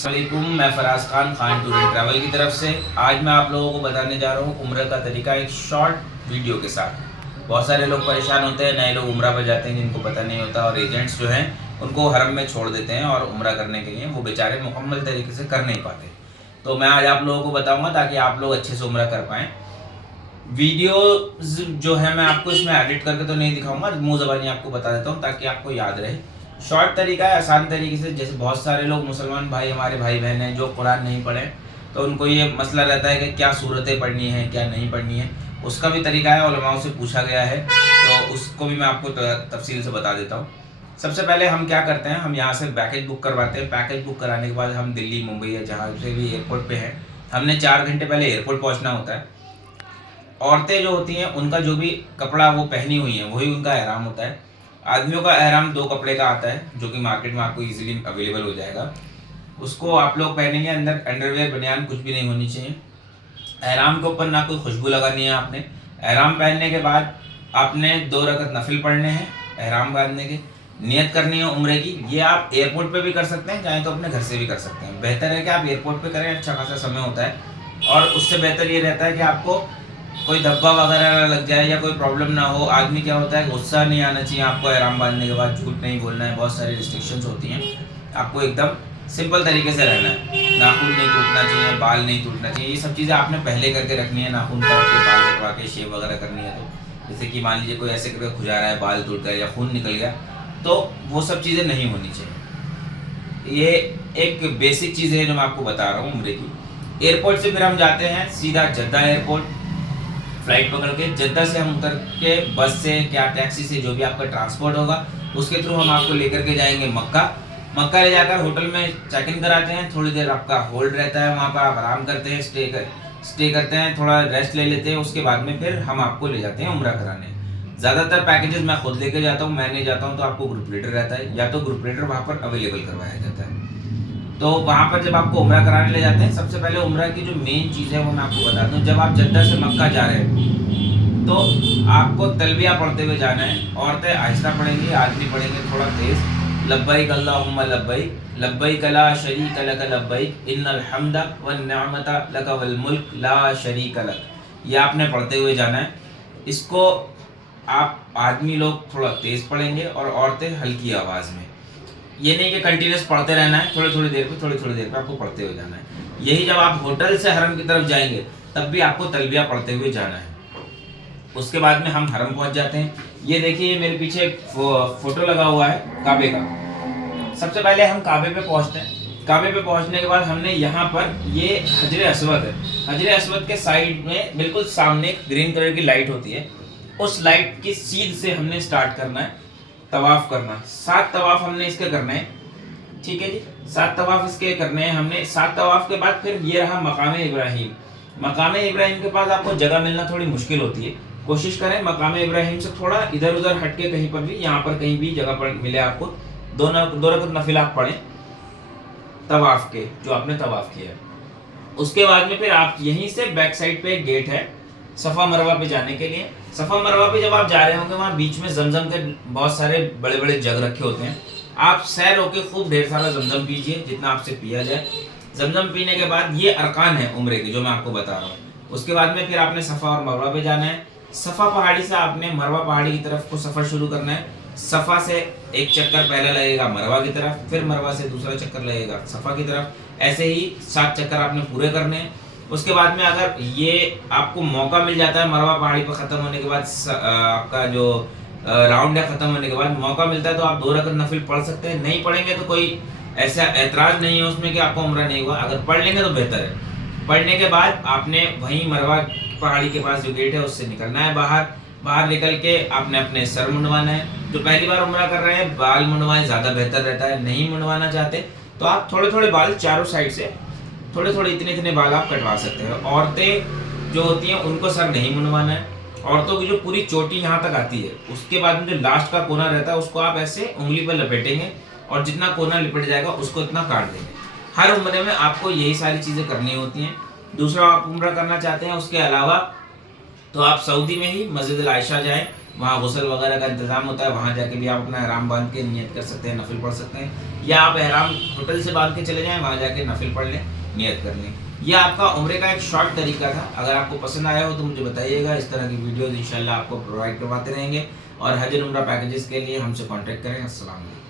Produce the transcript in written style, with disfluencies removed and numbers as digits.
अस्सलामुअलैकुम, मैं Faraz Khan tour and travel की तरफ से आज मैं आप लोगों को बताने जा रहा हूँ उम्र का तरीका एक शॉर्ट वीडियो के साथ। बहुत सारे लोग परेशान होते हैं, नए लोग उम्रा पर जाते हैं जिनको पता नहीं होता और एजेंट्स जो हैं उनको हरम में छोड़ देते हैं और उम्रा करने के लिए वो बेचारे मुकम्मल तरीके से कर नहीं पाते। तो मैं आज आप लोगों को बताऊँगा ताकि आप लोग अच्छे से उम्रा कर पाएँ। वीडियो जो है मैं आपको इसमें एडिट करके तो नहीं दिखाऊंगा, मुंह ज़बानी आपको बता देता हूँ ताकि आपको याद रहे। शॉर्ट तरीका है, आसान तरीके से। जैसे बहुत सारे लोग मुसलमान भाई, हमारे भाई बहन हैं जो कुरान नहीं पढ़े, तो उनको ये मसला रहता है कि क्या सूरतें पढ़नी है क्या नहीं पढ़नी है। उसका भी तरीका है, उलमाओं से पूछा गया है, तो उसको भी मैं आपको तफसील से बता देता हूँ। सबसे पहले हम क्या करते हैं, हम यहाँ से पैकेज बुक करवाते हैं। पैकेज बुक कराने के बाद हम दिल्ली, मुंबई या जहाँ से भी एयरपोर्ट पे हैं, हमने 4 घंटे पहले एयरपोर्ट पहुँचना होता है। औरतें जो होती हैं उनका जो भी कपड़ा वो पहनी हुई हैं वही उनका एहराम होता है। आदमियों का एहराम 2 कपड़े का आता है जो कि मार्केट में आपको इजीली अवेलेबल हो जाएगा। उसको आप लोग पहनेंगे, अंदर अंडरवेयर बनियान कुछ भी नहीं होनी चाहिए। एहराम के ऊपर ना कोई खुशबू लगानी है आपने। एहराम पहनने के बाद आपने 2 रकत नफिल पढ़ने हैं। एहराम बांधने के नियत करनी है उम्रे की। ये आप एयरपोर्ट पे भी कर सकते हैं, चाहे तो अपने घर से भी कर सकते हैं। बेहतर है कि आप एयरपोर्ट पे करें, अच्छा खासा समय होता है। और उससे बेहतर ये रहता है कि आपको कोई धब्बा वगैरह ना लग जाए या कोई प्रॉब्लम ना हो। आदमी क्या होता है, गुस्सा नहीं आना चाहिए आपको। एहराम बांधने के बाद झूठ नहीं बोलना है, बहुत सारी रिस्ट्रिक्शंस होती हैं। आपको एकदम सिंपल तरीके से रहना है। नाखून नहीं टूटना चाहिए, बाल नहीं टूटना चाहिए। ये सब चीज़ें आपने पहले करके रखनी है। नाखून काट के, बाल कटवा के, शेव वगैरह करनी है। तो जैसे कि मान लीजिए कोई ऐसे करके खुजा रहा है, बाल टूट गया या खून निकल गया, तो वो सब चीज़ें नहीं होनी चाहिए। ये एक बेसिक चीज़ है जो मैं आपको बता रहा हूँ उम्रे की। एयरपोर्ट से फिर हम जाते हैं सीधा जद्दा एयरपोर्ट। फ्लाइट पकड़ के जद्दा से हम उतर के बस से क्या टैक्सी से, जो भी आपका ट्रांसपोर्ट होगा, उसके थ्रू हम आपको लेकर के जाएंगे मक्का। मक्का ले जाकर होटल में चेक इन कराते हैं। थोड़ी देर आपका होल्ड रहता है, वहाँ पर आप आराम करते हैं, स्टे करते हैं, थोड़ा रेस्ट ले लेते हैं। उसके बाद में फिर हम आपको ले जाते हैं उम्रा कराने। ज़्यादातर पैकेजेस मैं खुद लेके जाता हूँ। मैं नहीं जाता हूँ तो आपको ग्रुप लीडर रहता है, या तो ग्रुप लीडर वहाँ पर अवेलेबल करवाया जाता है। तो वहाँ पर जब आपको उम्रा कराने ले जाते हैं, सबसे पहले उम्रा की जो मेन चीज़ है वो मैं आपको बता दूँ। जब आप जद्दा से मक्का जा रहे हैं तो आपको तलबिया पढ़ते हुए जाना है। औरतें आहिस्ता पढ़ेंगी, आदमी पढ़ेंगे थोड़ा तेज। लब्बैक अल्लाहुम्मा लब्बैक, लब्बैक ला शरीक लक लब्बैक, इन्नल हम्दा वन निअमता लक वल मुल्क ला शरीक लक। ये आपने पढ़ते हुए जाना है। इसको आप आदमी लोग थोड़ा तेज पढ़ेंगे और औरतें हल्की आवाज़ में। ये नहीं कि कंटिन्यूस पढ़ते रहना है, थोड़ी थोड़ी देर पे आपको पढ़ते हुए जाना है। यही जब आप होटल से हरम की तरफ जाएंगे तब भी आपको तलबिया पढ़ते हुए जाना है। उसके बाद में हम हरम पहुंच जाते हैं। ये देखिए मेरे पीछे एक फोटो लगा हुआ है काबे का। सबसे पहले हम काबे पे पहुंचते हैं। काबे पे पहुंचने के बाद हमने यहाँ पर, ये हजरे अस्वद है। हजरे अस्वद के साइड में बिल्कुल सामने ग्रीन कलर की लाइट होती है। उस लाइट की सीध से हमने स्टार्ट करना है तवाफ करना। 7 तवाफ हमने इसके करने हैं, ठीक है जी। 7 तवाफ इसके करने हैं हमने। 7 तवाफ के बाद फिर ये रहा मकाम इब्राहिम। मकाम इब्राहिम के पास आपको जगह मिलना थोड़ी मुश्किल होती है। कोशिश करें मकाम इब्राहिम से थोड़ा इधर उधर हटके कहीं पर भी, यहाँ पर कहीं भी जगह पर मिले आपको, 2 रकत नफिल आप पढ़ें तवाफ के, जो आपने तवाफ किया है। उसके बाद में फिर आप यहीं से बैक साइड पे एक गेट है सफ़ा मरवा पे जाने के लिए। सफ़ा मरवा पे जब आप जा रहे होंगे, वहाँ बीच में जमजम के बहुत सारे बड़े बड़े जग रखे होते हैं। आप सैर होके खूब ढेर सारा जमजम पीजिए, जितना आपसे पिया जाए। जमजम पीने के बाद ये अरकान है उम्रे के जो मैं आपको बता रहा हूँ। उसके बाद में फिर आपने सफ़ा और मरवा पे जाना है। सफ़ा पहाड़ी से आपने मरवा पहाड़ी की तरफ को सफ़र शुरू करना है। सफ़ा से एक चक्कर पहला लगेगा मरवा की तरफ, फिर मरवा से दूसरा चक्कर लगेगा सफ़ा की तरफ। ऐसे ही 7 चक्कर आपने पूरे करने हैं। उसके बाद में अगर ये आपको मौका मिल जाता है मरवा पहाड़ी पर ख़त्म होने के बाद, आपका जो राउंड है ख़त्म होने के बाद मौका मिलता है, तो आप 2 रकत नफिल पढ़ सकते हैं। नहीं पढ़ेंगे तो कोई ऐसा ऐतराज़ नहीं है उसमें कि आपको उम्रा नहीं हुआ। अगर पढ़ लेंगे तो बेहतर है। पढ़ने के बाद आपने वहीं मरवा पहाड़ी के पास जो गेट है उससे निकलना है बाहर निकल के आपने अपने सर मुंडवाना है। जो पहली बार उम्रा कर रहे हैं, बाल मुंडवाएं, ज़्यादा बेहतर रहता है। नहीं मुंडवाना चाहते तो आप थोड़े थोड़े बाल चारों साइड से, थोड़े थोड़े इतने बाल आप कटवा सकते हैं। औरतें जो होती हैं उनको सर नहीं मुंडवाना है। औरतों की जो पूरी चोटी यहाँ तक आती है, उसके बाद में जो लास्ट का कोना रहता है उसको आप ऐसे उंगली पर लपेटेंगे और जितना कोना लिपट जाएगा उसको इतना काट देंगे। हर उम्रे में आपको यही सारी चीज़ें करनी होती हैं। दूसरा, आप उम्रा करना चाहते हैं उसके अलावा, तो आप सऊदी में ही मस्जिद आयशा जाएं। वहाँ गुस्ल वगैरह का इंतजाम होता है, वहाँ जाके भी आप अपना एहराम बांध के नियत कर सकते हैं, नफिल पढ़ सकते हैं, या आप एहराम होटल से बांध के चले जाएं, वहाँ जाके नफिल पढ़ लें, नियत कर लें। यह आपका उम्रे का एक शॉर्ट तरीका था। अगर आपको पसंद आया हो तो मुझे बताइएगा, इस तरह की वीडियोज़ इंशाल्लाह आपको प्रोवाइड करवाते रहेंगे। और हज एंड उम्रा पैकेजेस के लिए हमसे कॉन्टैक्ट करें। अस्सलाम वालेकुम।